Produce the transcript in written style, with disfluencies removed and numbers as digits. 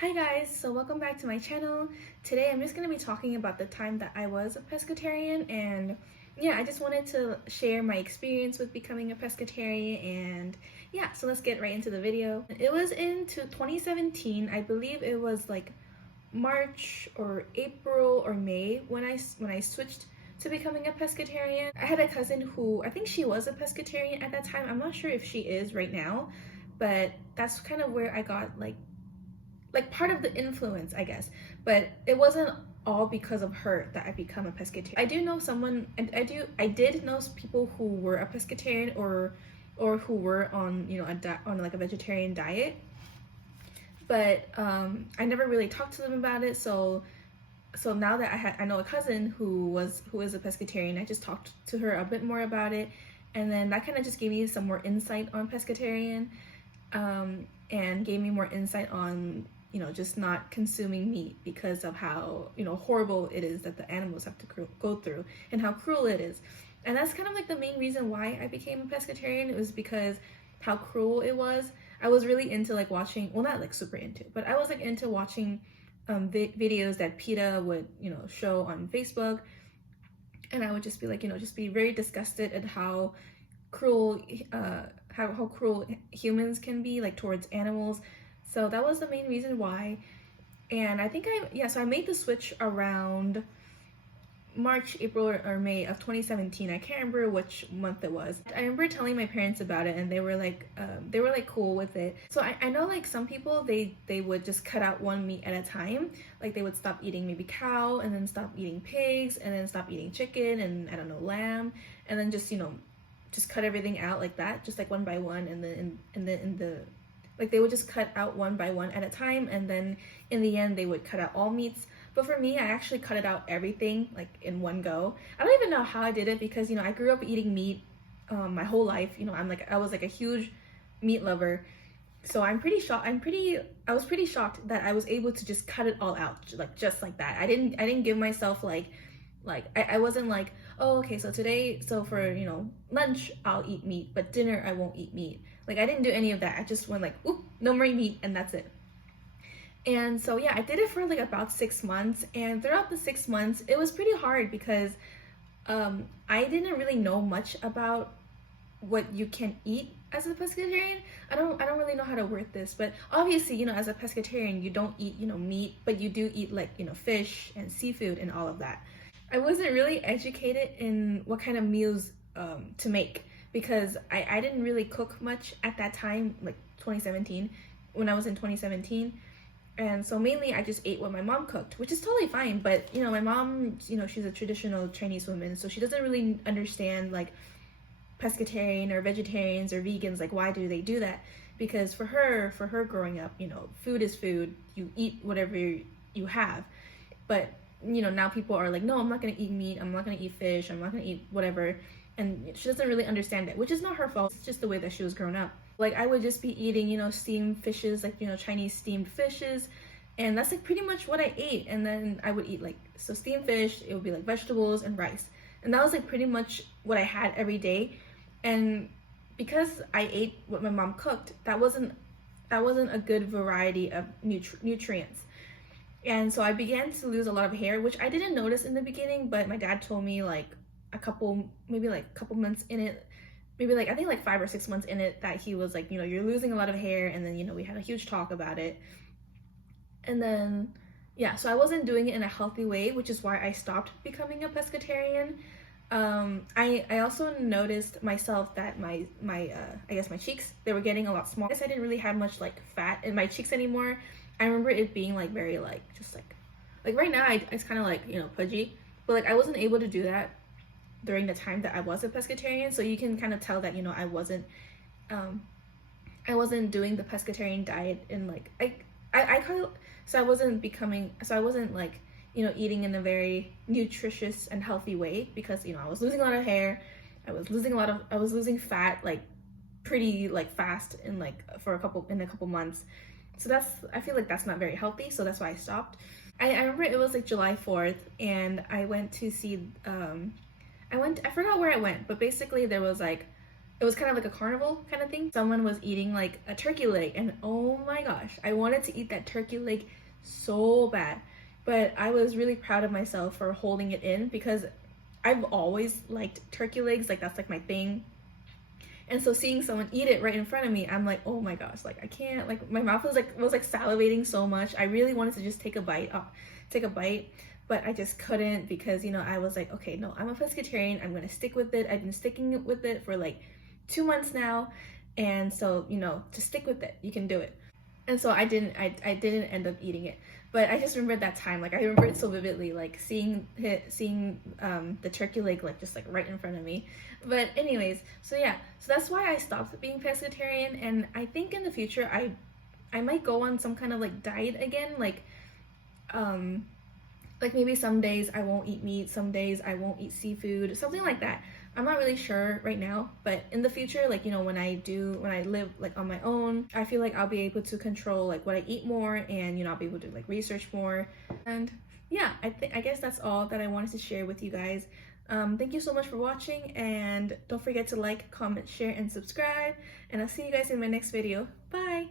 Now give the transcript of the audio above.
Hi guys, so welcome back to my channel. Today I'm just going to be talking about the time that I was a pescatarian, and yeah, I just wanted to share my experience with becoming a pescatarian. And yeah, so let's get right into the video. It was into 2017. I believe it was like March or April or May when I switched to becoming a pescatarian. I had a cousin who, I think she was a pescatarian at that time. I'm not sure if she is right now, but that's kind of where I got like part of the influence, I guess. But it wasn't all because of her that I become a pescatarian. I do know someone, and I did know people who were a pescatarian or who were on on like a vegetarian diet, but I never really talked to them about it. So now that I know a cousin who is a pescatarian, I just talked to her a bit more about it, and then that kind of just gave me some more insight on pescatarian, and gave me more insight on just not consuming meat because of how horrible it is that the animals have to go through and how cruel it is. And that's kind of like the main reason why I became a pescatarian. It was because how cruel it was. I was really into like watching, well, not like super into, but I was like into watching videos that PETA would show on Facebook, and I would just be like just be very disgusted at how cruel how cruel humans can be like towards animals. So that was the main reason why. And I think so I made the switch around March, April, or May of 2017. I can't remember which month it was. I remember telling my parents about it, and they were like cool with it. So I know like some people, they would just cut out one meat at a time. Like they would stop eating maybe cow, and then stop eating pigs, and then stop eating chicken, and I don't know, lamb, and then just just cut everything out like that, just like one by one, and then in the like they would just cut out one by one at a time, and then in the end they would cut out all meats. But for me, I actually cut it out everything like in one go. I don't even know how I did it because I grew up eating meat my whole life. I was like a huge meat lover. So I was pretty shocked that I was able to just cut it all out like just like that. I didn't give myself I wasn't like, oh, okay, so today, so for lunch I'll eat meat, but dinner I won't eat meat. Like I didn't do any of that. I just went like, oop, no more meat, and that's it. And so yeah, I did it for like about 6 months, and throughout the 6 months it was pretty hard because I didn't really know much about what you can eat as a pescatarian. I don't really know how to word this, but obviously as a pescatarian you don't eat meat, but you do eat like fish and seafood and all of that. I wasn't really educated in what kind of meals to make because I didn't really cook much at that time, like 2017, when I was in 2017. And so mainly I just ate what my mom cooked, which is totally fine. But my mom, she's a traditional Chinese woman, so she doesn't really understand like pescatarian or vegetarians or vegans, like why do they do that? Because for her growing up, food is food. You eat whatever you have. But now people are like, no, I'm not gonna eat meat, I'm not gonna eat fish, I'm not gonna eat whatever. And she doesn't really understand it, which is not her fault. It's just the way that she was grown up. Like I would just be eating steamed fishes, like Chinese steamed fishes, and that's like pretty much what I ate. And then I would eat so steamed fish, it would be like vegetables and rice, and that was like pretty much what I had every day. And because I ate what my mom cooked, that wasn't a good variety of nutrients. And so I began to lose a lot of hair, which I didn't notice in the beginning, but my dad told me like a couple months in it, maybe I think 5 or 6 months in it, that he was like, you're losing a lot of hair. And then we had a huge talk about it. And then yeah, so I wasn't doing it in a healthy way, which is why I stopped becoming a pescatarian. I also noticed myself that my I guess my cheeks, they were getting a lot smaller. I guess I didn't really have much like fat in my cheeks anymore. I remember it being like very just like right now it's kind of like pudgy, but like I wasn't able to do that during the time that I was a pescatarian. So you can kind of tell that I wasn't doing the pescatarian diet in like I kind of, so I wasn't like eating in a very nutritious and healthy way, because I was losing a lot of hair, I was losing fat like pretty like fast in a couple months. So I feel like that's not very healthy, so that's why I stopped. I remember it was like July 4th, and I went to see I forgot where I went, but basically there was like it was kind of like a carnival kind of thing. Someone was eating like a turkey leg, and oh my gosh, I wanted to eat that turkey leg so bad. But I was really proud of myself for holding it in because I've always liked turkey legs, like that's like my thing. And so seeing someone eat it right in front of me, I'm like, oh my gosh, like I can't, like my mouth was like salivating so much. I really wanted to just take a bite, but I just couldn't because, you know, I was like, okay, no, I'm a pescatarian. I'm gonna stick with it. I've been sticking with it for like 2 months now, and so, you know, to stick with it, you can do it. And so I didn't end up eating it, but I just remember that time, like I remember it so vividly, like seeing the turkey leg like just like right in front of me. But anyways, so yeah, so that's why I stopped being pescatarian, and I think in the future I might go on some kind of like diet again, like maybe some days I won't eat meat, some days I won't eat seafood, something like that. I'm not really sure right now, but in the future, like, you know, when I live like on my own, I feel like I'll be able to control like what I eat more, and, you know, I'll be able to like research more. And yeah, I guess that's all that I wanted to share with you guys. Thank you so much for watching, and don't forget to like, comment, share, and subscribe, and I'll see you guys in my next video. Bye!